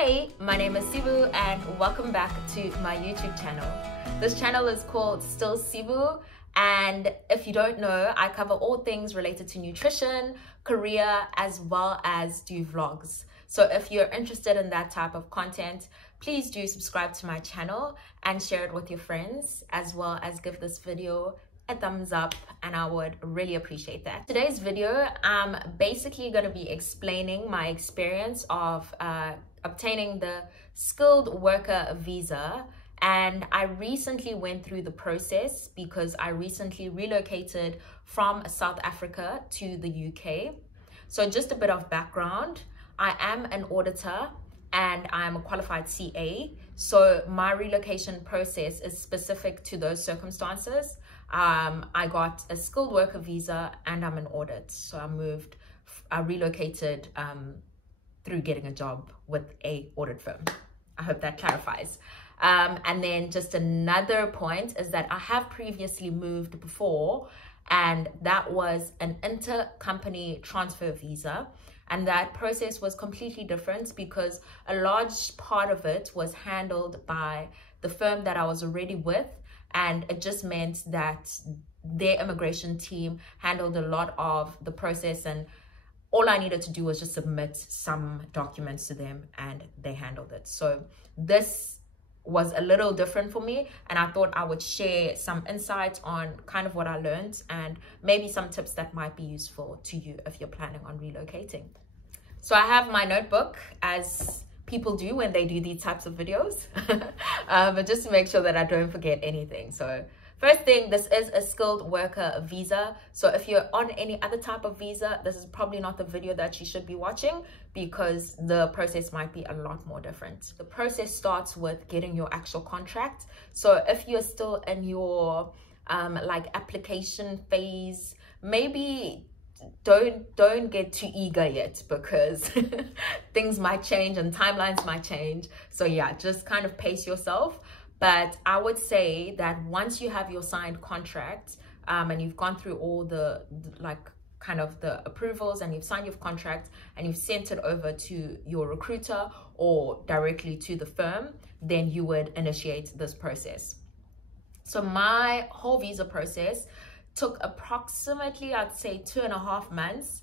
Hey, my name is Sibu and welcome back to my YouTube channel. This channel is called Still Sibu, and if you don't know, I cover all things related to nutrition, career, as well as do vlogs. So if you're interested in that type of content, please do subscribe to my channel and share it with your friends, as well as give this video a thumbs up, and I would really appreciate that. Today's video, I'm basically going to be explaining my experience of obtaining the skilled worker visa, and I recently went through the process because I recently relocated from South Africa to the UK. So just a bit of background, I am an auditor and I'm a qualified CA, so my relocation process is specific to those circumstances. I got a skilled worker visa and I'm an audit, so I relocated through getting a job with a audit firm. I hope that clarifies. And then just another point is that I have previously moved before, and that was an intercompany transfer visa. And that process was completely different because a large part of it was handled by the firm that I was already with. And it just meant that their immigration team handled a lot of the process, and all I needed to do was just submit some documents to them and they handled it. So this was a little different for me, and I thought I would share some insights on kind of what I learned and maybe some tips that might be useful to you if you're planning on relocating. So I have my notebook, as people do when they do these types of videos, but just to make sure that I don't forget anything. So first thing, this is a skilled worker visa. So if you're on any other type of visa, this is probably not the video that you should be watching because the process might be a lot more different. The process starts with getting your actual contract. So if you're still in your like application phase, maybe don't get too eager yet because things might change and timelines might change. So yeah, just kind of pace yourself. But I would say that once you have your signed contract and you've gone through all the like kind of the approvals and you've signed your contract and you've sent it over to your recruiter or directly to the firm, then you would initiate this process. So my whole visa process took approximately, I'd say, 2.5 months.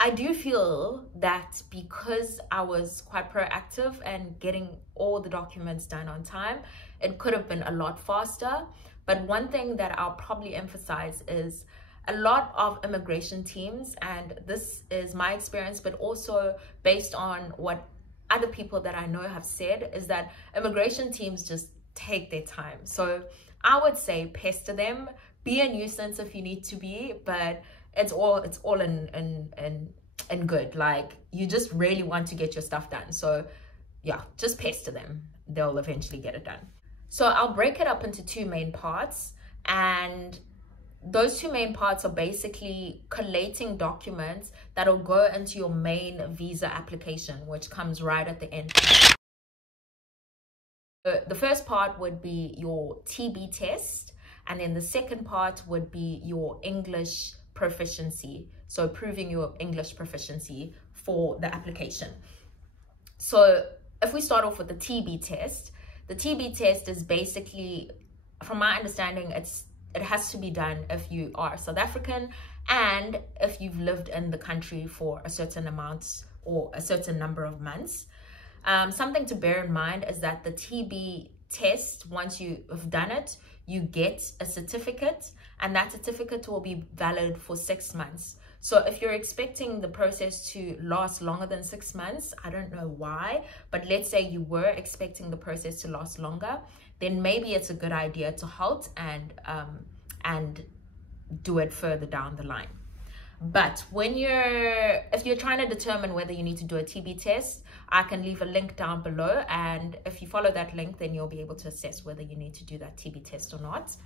I do feel that because I was quite proactive and getting all the documents done on time, it could have been a lot faster. But one thing that I'll probably emphasize is a lot of immigration teams, and this is my experience, but also based on what other people that I know have said, is that immigration teams just take their time. So I would say pester them, be a nuisance if you need to be, but it's all in good. Like, you just really want to get your stuff done. So yeah, just pester them. They'll eventually get it done. So I'll break it up into two main parts, and those two main parts are basically collating documents that'll go into your main visa application, which comes right at the end. The first part would be your TB test, and then the second part would be your English proficiency. So proving your English proficiency for the application. So if we start off with the TB test, the TB test is basically, from my understanding, it has to be done if you are South African and if you've lived in the country for a certain amount or a certain number of months. Something to bear in mind is that the TB test, once you have done it, you get a certificate, and that certificate will be valid for 6 months. So if you're expecting the process to last longer than 6 months, I don't know why, but let's say you were expecting the process to last longer, then maybe it's a good idea to halt and do it further down the line. But if you're trying to determine whether you need to do a TB test, I can leave a link down below, and if you follow that link, then you'll be able to assess whether you need to do that TB test or not.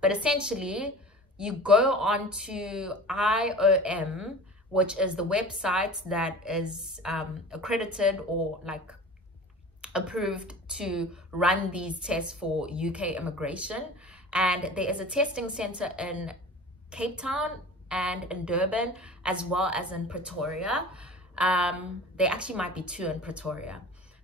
But essentially, you go on to IOM, which is the website that is accredited or like approved to run these tests for UK immigration. And there is a testing center in Cape Town and in Durban, as well as in Pretoria. There actually might be two in Pretoria.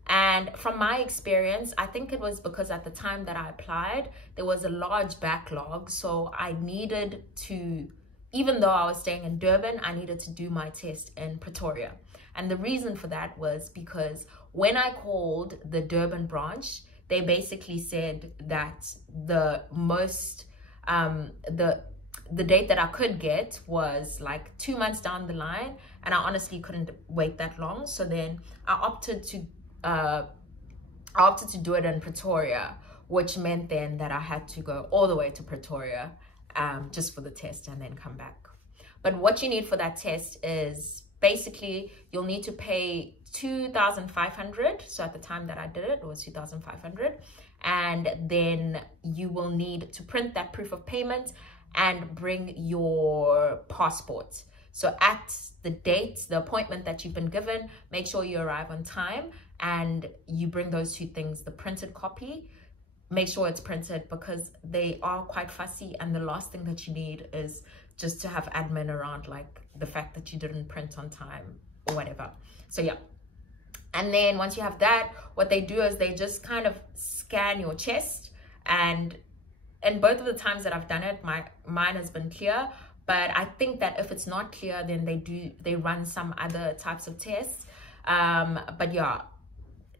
And from my experience, I think it was because at the time that I applied, there was a large backlog. So I needed to, even though I was staying in Durban, I needed to do my test in Pretoria. And the reason for that was because when I called the Durban branch, they basically said that the date that I could get was like 2 months down the line, and I honestly couldn't wait that long. So then I opted to do it in Pretoria, which meant then that I had to go all the way to Pretoria just for the test and then come back. But what you need for that test is basically you'll need to pay 2,500. So at the time that I did it, it was 2,500. And then you will need to print that proof of payment and bring your passport. So at the date, the appointment that you've been given, make sure you arrive on time and you bring those two things, the printed copy. Make sure it's printed because they are quite fussy, and the last thing that you need is just to have admin around, like the fact that you didn't print on time or whatever. So yeah. And then once you have that, what they do is they just kind of scan your chest, and both of the times that I've done it, mine has been clear. But I think that if it's not clear, then they run some other types of tests. But yeah,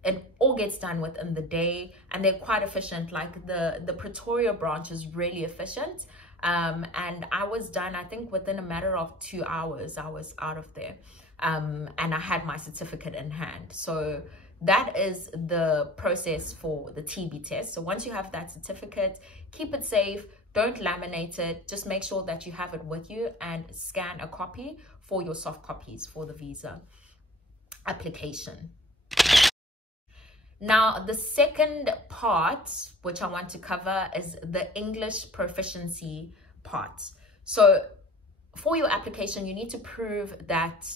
it all gets done within the day, and they're quite efficient. Like the Pretoria branch is really efficient. And I was done, I think within a matter of 2 hours, I was out of there. And I had my certificate in hand. So that is the process for the TB test. So once you have that certificate, keep it safe, don't laminate it, just make sure that you have it with you and scan a copy for your soft copies for the visa application. Now, the second part, which I want to cover, is the English proficiency part. So for your application, you need to prove that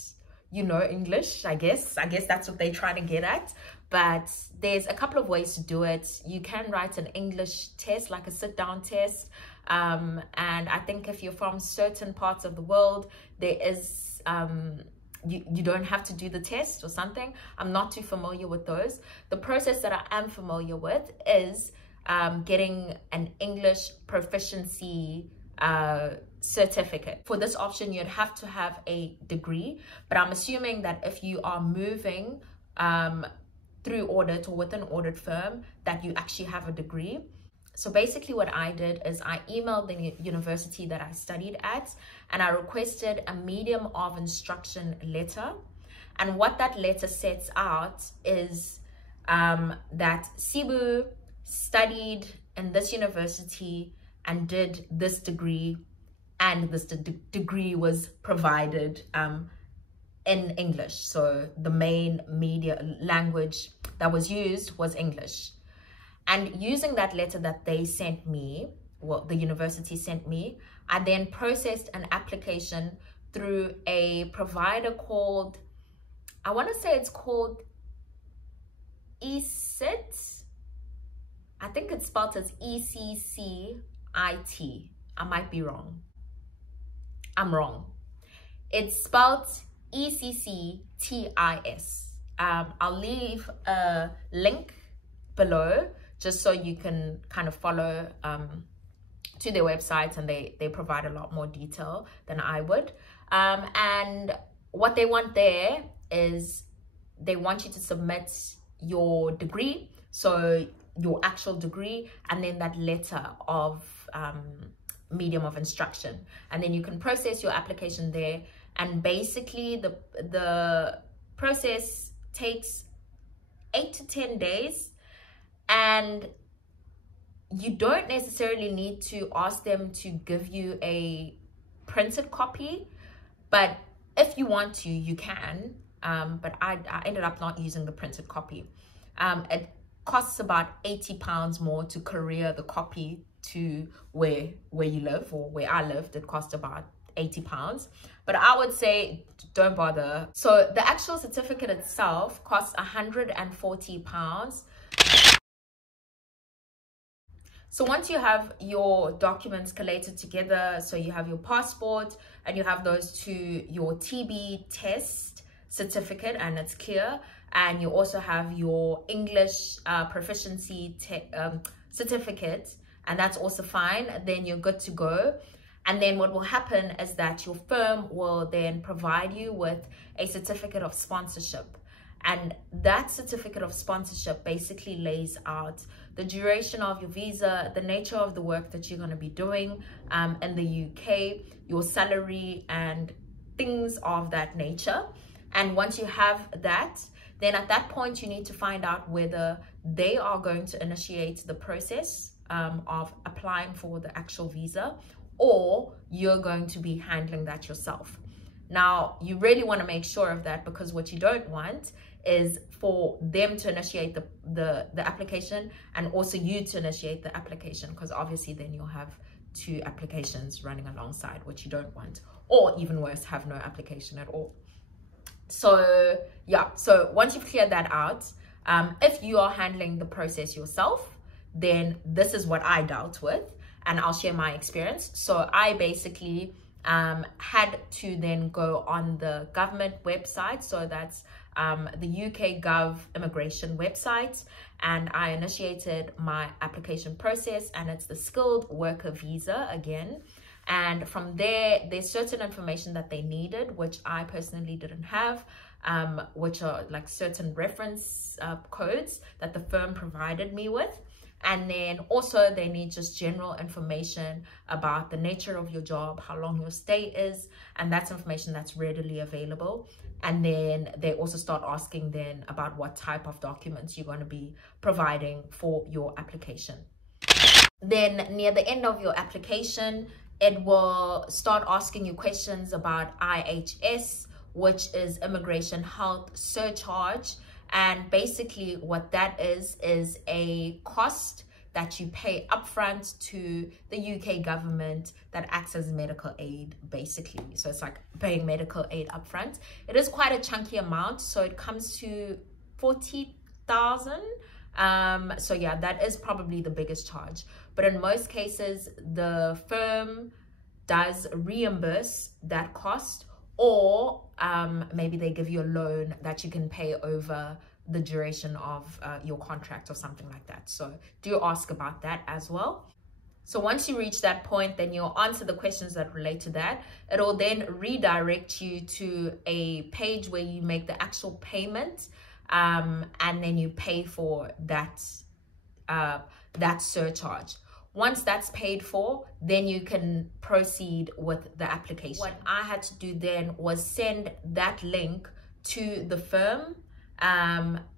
you know English, I guess that's what they're trying to get at. But there's a couple of ways to do it. You can write an English test, like a sit-down test. And I think if you're from certain parts of the world, there is you don't have to do the test or something. I'm not too familiar with those. The process that I am familiar with is getting an English proficiency certificate. For this option, you'd have to have a degree, but I'm assuming that if you are moving through audit or with an audit firm, that you actually have a degree. So basically what I did is I emailed the university that I studied at, and I requested a medium of instruction letter. And what that letter sets out is that Sibu studied in this university and did this degree, and this degree was provided in English. So the main media language that was used was English. And using that letter that they sent me, well, the university sent me, I then processed an application through a provider called, I want to say it's called ECCIT. I think it's spelled as ECCIT. I might be wrong. I'm wrong. It's spelled ECCTIS. I'll leave a link below just so you can kind of follow to their website, and they provide a lot more detail than I would. And what they want there is they want you to submit your degree, so your actual degree, and then that letter of medium of instruction, and then you can process your application there. And basically the process takes 8 to 10 days, and you don't necessarily need to ask them to give you a printed copy, but if you want to, you can. But I ended up not using the printed copy. It costs about £80 more to courier the copy to where you live, or where I lived. It cost about £80, but I would say don't bother. So the actual certificate itself costs £140. So once you have your documents collated together, so you have your passport and you have those to your TB test certificate and it's clear, and you also have your English proficiency certificate, and that's also fine, then you're good to go. And then what will happen is that your firm will then provide you with a certificate of sponsorship. And that certificate of sponsorship basically lays out the duration of your visa, the nature of the work that you're going to be doing in the UK, your salary, and things of that nature. And once you have that, then at that point you need to find out whether they are going to initiate the process of applying for the actual visa, or you're going to be handling that yourself. Now, you really want to make sure of that, because what you don't want is for them to initiate the application and also you to initiate the application, because obviously then you'll have two applications running alongside, which you don't want, or even worse, have no application at all. So yeah, so once you've cleared that out, if you are handling the process yourself, then this is what I dealt with, and I'll share my experience. So I basically had to then go on the government website, so that's the UK Gov immigration website, and I initiated my application process, and it's the skilled worker visa again. And from there, there's certain information that they needed, which I personally didn't have, which are like certain reference codes that the firm provided me with. And then also they need just general information about the nature of your job, how long your stay is, and that's information that's readily available. And then they also start asking then about what type of documents you're going to be providing for your application. Then near the end of your application, it will start asking you questions about IHS, which is Immigration Health Surcharge. And basically what that is a cost that you pay upfront to the UK government that acts as medical aid, basically. So it's like paying medical aid upfront. It is quite a chunky amount, so it comes to 40,000. So yeah, that is probably the biggest charge. But in most cases, the firm does reimburse that cost, or maybe they give you a loan that you can pay over the duration of your contract or something like that. So do ask about that as well. So once you reach that point, then you'll answer the questions that relate to that. It'll then redirect you to a page where you make the actual payment, and then you pay for that that surcharge. Once that's paid for, then you can proceed with the application. What I had to do then was send that link to the firm.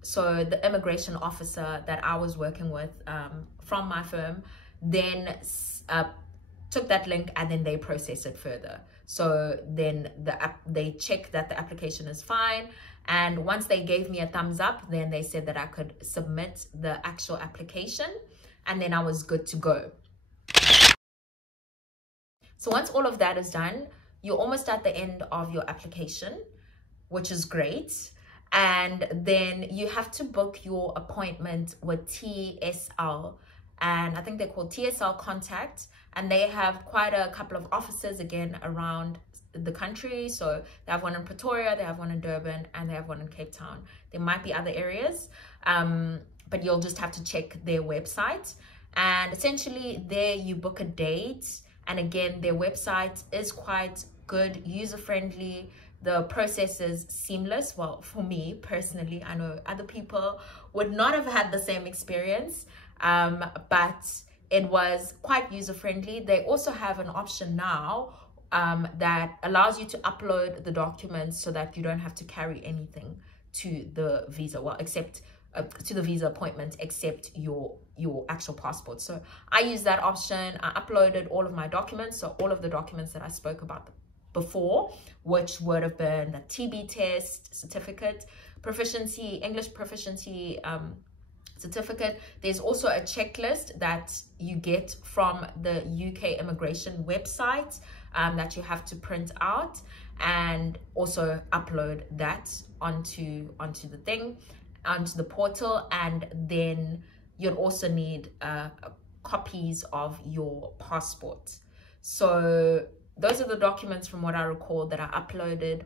So the immigration officer that I was working with from my firm then took that link, and then they process it further. So then they check that the application is fine, and once they gave me a thumbs up, then they said that I could submit the actual application, and then I was good to go. So once all of that is done, you're almost at the end of your application, which is great. And then you have to book your appointment with TSL, and I think they're called TSL Contact, and they have quite a couple of offices again around the country. So they have one in Pretoria, they have one in Durban, and they have one in Cape Town. There might be other areas, but you'll just have to check their website. And essentially there you book a date, and again, their website is quite good, user-friendly. The process is seamless. Well, for me personally, I know other people would not have had the same experience, but it was quite user-friendly. They also have an option now that allows you to upload the documents so that you don't have to carry anything to the visa, well, except to the visa appointment, except your actual passport. So I used that option. I uploaded all of my documents, so all of the documents that I spoke about before, which would have been the TB test certificate, proficiency, English proficiency certificate. There's also a checklist that you get from the UK immigration website that you have to print out and also upload that onto the thing, onto the portal. And then you'll also need copies of your passport. So those are the documents from what I recall that I uploaded.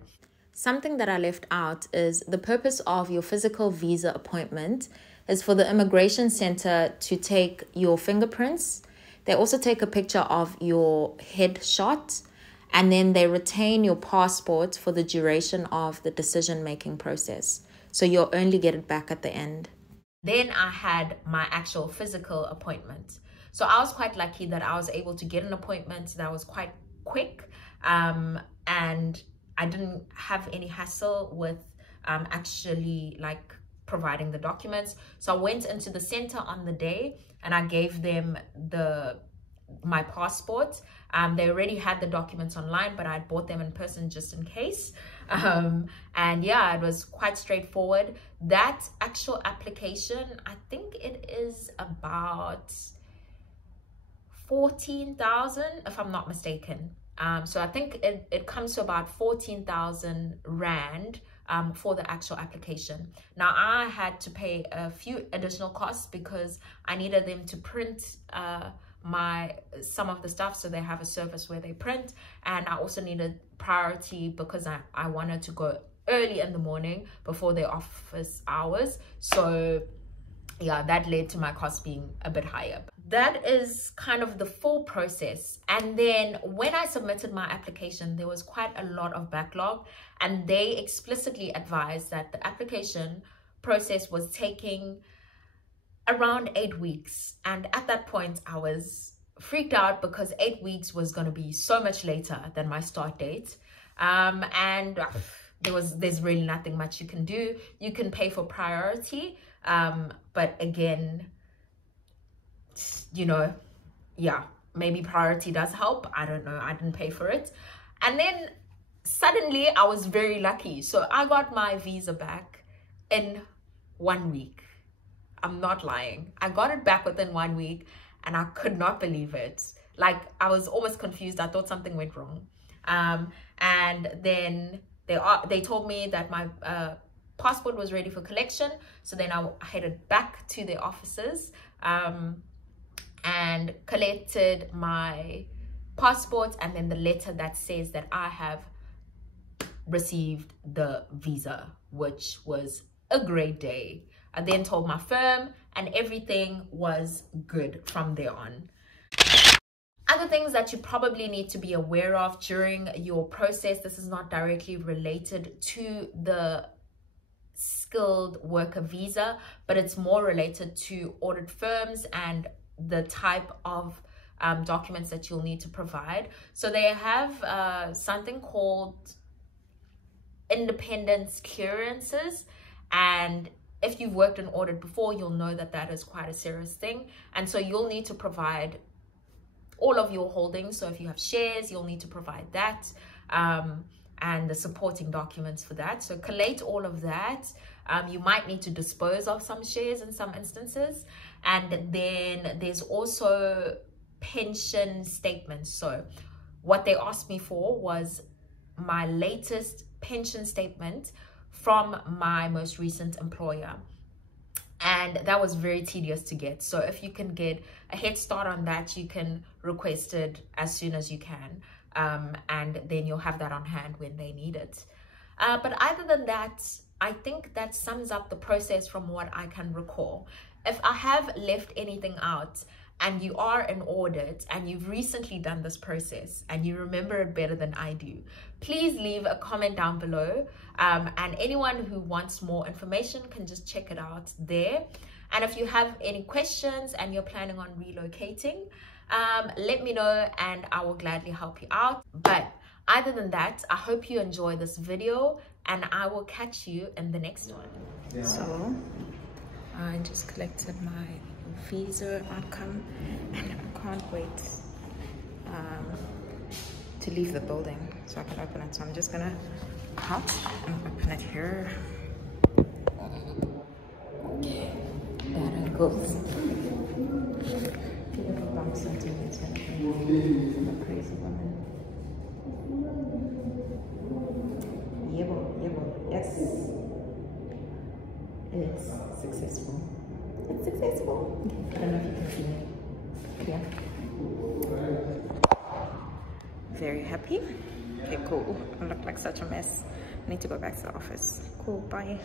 Something that I left out is the purpose of your physical visa appointment is for the immigration center to take your fingerprints. They also take a picture of your headshot, and then they retain your passport for the duration of the decision-making process. So you'll only get it back at the end. Then I had my actual physical appointment. So I was quite lucky that I was able to get an appointment that was quite quick, and I didn't have any hassle with actually like providing the documents. So I went into the center on the day and I gave them my passport. They already had the documents online, but I bought them in person just in case. And yeah, it was quite straightforward. That actual application, I think it is about 14,000 if I'm not mistaken. So I think it comes to about 14,000 Rand for the actual application. Now I had to pay a few additional costs because I needed them to print some of the stuff, so they have a service where they print, and I also needed priority because I wanted to go early in the morning before their office hours. So yeah, that led to my cost being a bit higher. That is kind of the full process. And then when I submitted my application, there was quite a lot of backlog, and they explicitly advised that the application process was taking around 8 weeks. And at that point I was freaked out because 8 weeks was going to be so much later than my start date. And there's really nothing much you can do. You can pay for priority, but again, you know, yeah, maybe priority does help. I don't know, I didn't pay for it. And then suddenly I was very lucky, so I got my visa back in 1 week. I'm not lying. I got it back within 1 week and I could not believe it. Like, I was almost confused. I thought something went wrong. And then they told me that my passport was ready for collection. So then I headed back to their offices and collected my passport and then the letter that says that I have received the visa, which was a great day. I then told my firm and everything was good from there on. Other things that you probably need to be aware of during your process, this is not directly related to the skilled worker visa, but it's more related to audit firms and the type of documents that you'll need to provide. So they have something called independence clearances, and if you've worked in audit before, you'll know that that is quite a serious thing. And so you'll need to provide all of your holdings. So if you have shares, you'll need to provide that and the supporting documents for that. So collate all of that. You might need to dispose of some shares in some instances. And then there's also pension statements. So what they asked me for was my latest pension statement from my most recent employer, and that was very tedious to get. So if you can get a head start on that, you can request it as soon as you can, and then you'll have that on hand when they need it. But other than that, I think that sums up the process from what I can recall. If I have left anything out and you are in audit and you've recently done this process and you remember it better than I do, please leave a comment down below, and anyone who wants more information can just check it out there. And if you have any questions and you're planning on relocating, let me know and I will gladly help you out. But other than that, I hope you enjoy this video and I will catch you in the next one. Yeah. So I just collected my visa outcome and I can't wait to leave the building so I can open it. So I'm just gonna cut and open it here. Okay, there it goes. Little bumps into it. I'm a crazy woman. Yes, it's successful. It's successful. I don't know if you can see me. Yeah. Very happy. Okay, cool. I look like such a mess. I need to go back to the office. Cool, bye.